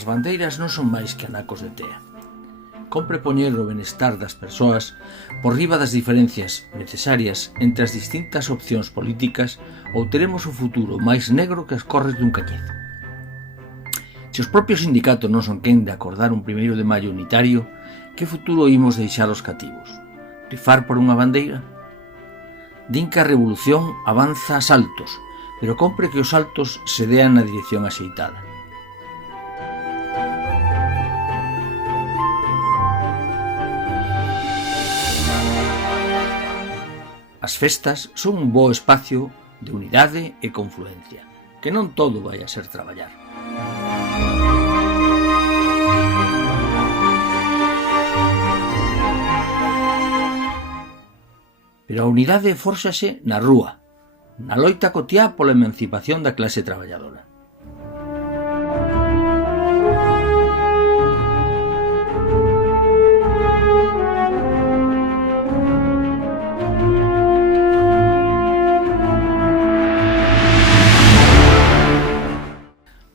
As bandeiras non son máis que anacos de tea. Compre poñer o benestar das persoas por riba das diferencias necesarias entre as distintas opcións políticas ou teremos o futuro máis negro que as corres dun cañezo. Se os propios sindicatos non son quen de acordar un 1 de maio unitario, que futuro imos deixar os cativos? Rifar por unha bandeira? Din que a revolución avanza a saltos, pero compre que os saltos se dean na dirección axeitada. As festas son un bo espacio de unidade e confluencia, que non todo vai a ser traballar. Pero a unidade fórxase na rúa, na loita cotiá pola emancipación da clase traballadora.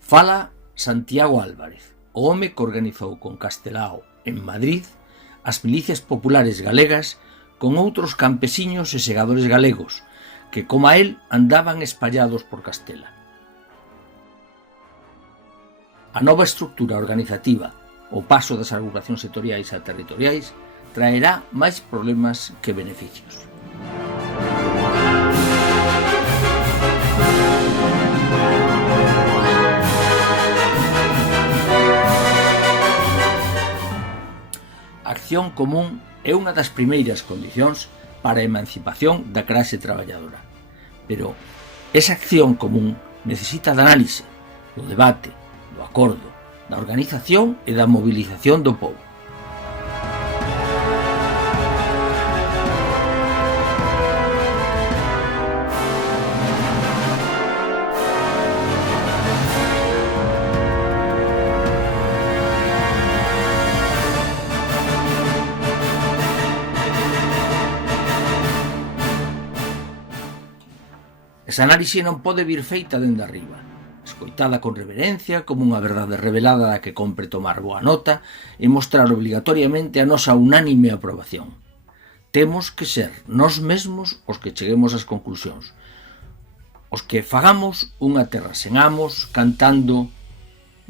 Fala Santiago Álvarez, o home que organizou con Castelao, en Madrid, as milicias populares galegas con outros campesiños e segadores galegos, que, como a él, andaban espallados por Castela. A nova estructura organizativa, o paso das agrupacións sectoriais a territoriais, traerá máis problemas que beneficios. A acción común é unha das primeiras condicións para a emancipación da clase traballadora. Pero esa acción común necesita de análise, do debate, do acordo, da organización e da movilización do pobo. Esa análise non pode vir feita dende arriba, escoitada con reverencia como unha verdade revelada da que compre tomar boa nota e mostrar obrigatoriamente a nosa unánime aprobación. Temos que ser nós mesmos os que cheguemos ás conclusións, os que fagamos unha terra sen amos cantando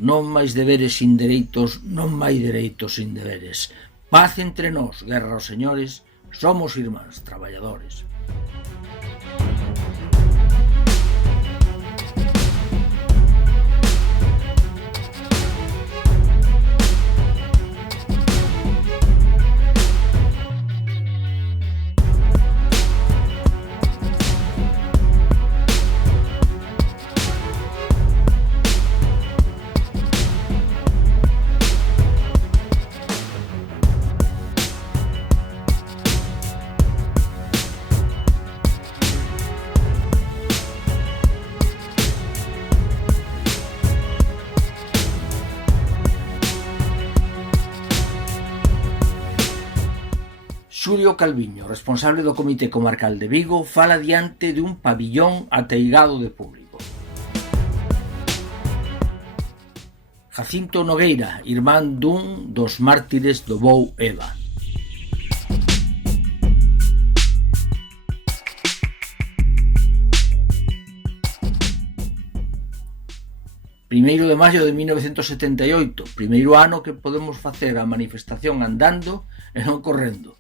non máis deberes sin dereitos, non máis dereitos sin deberes. Paz entre nós, guerra aos señores, somos irmáns traballadores. Xulio Calviño, responsable do Comité Comarcal de Vigo, fala diante dun pabillón ateigado de público. Jacinto Nogueira, irmán dun dos mártires do voo Eva. Primeiro de maio de 1978, primeiro ano que podemos facer a manifestación andando e non correndo,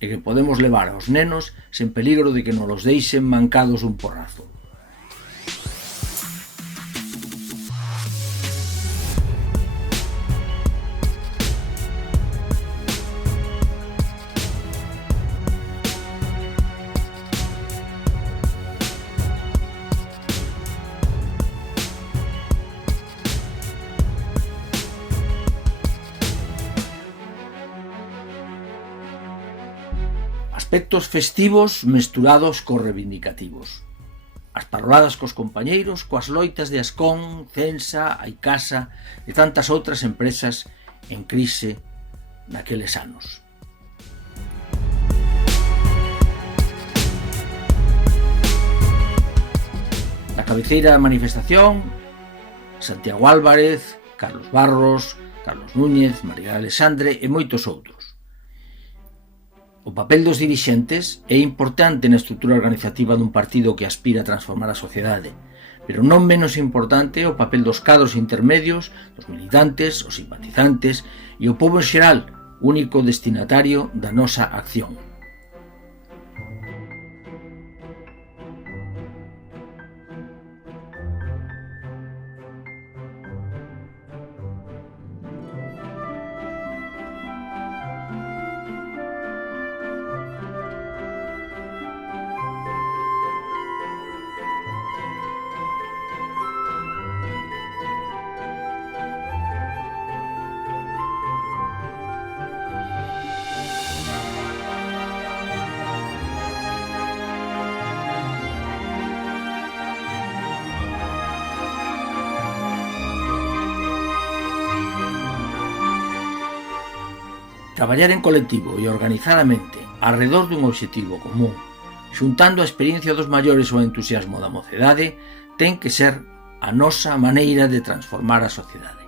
e que podemos levar aos nenos sen peligro de que nos los deixen mancados un porrazo. Aspectos festivos mesturados cos reivindicativos. As paroladas cos compañeiros, coas loitas de Ascón, Censa, Aicasa e tantas outras empresas en crise naqueles anos. Na cabeceira da manifestación, Santiago Álvarez, Carlos Barros, Carlos Núñez, María Alexandre e moitos outros. O papel dos dirixentes é importante na estrutura organizativa dun partido que aspira a transformar a sociedade, pero non menos importante o papel dos cadros intermedios, dos militantes, os simpatizantes e o pobo en xeral, único destinatario da nosa acción. Traballar en colectivo e organizadamente arredor dun obxectivo común, xuntando a experiencia dos maiores ao entusiasmo da mocedade, ten que ser a nosa maneira de transformar a sociedade.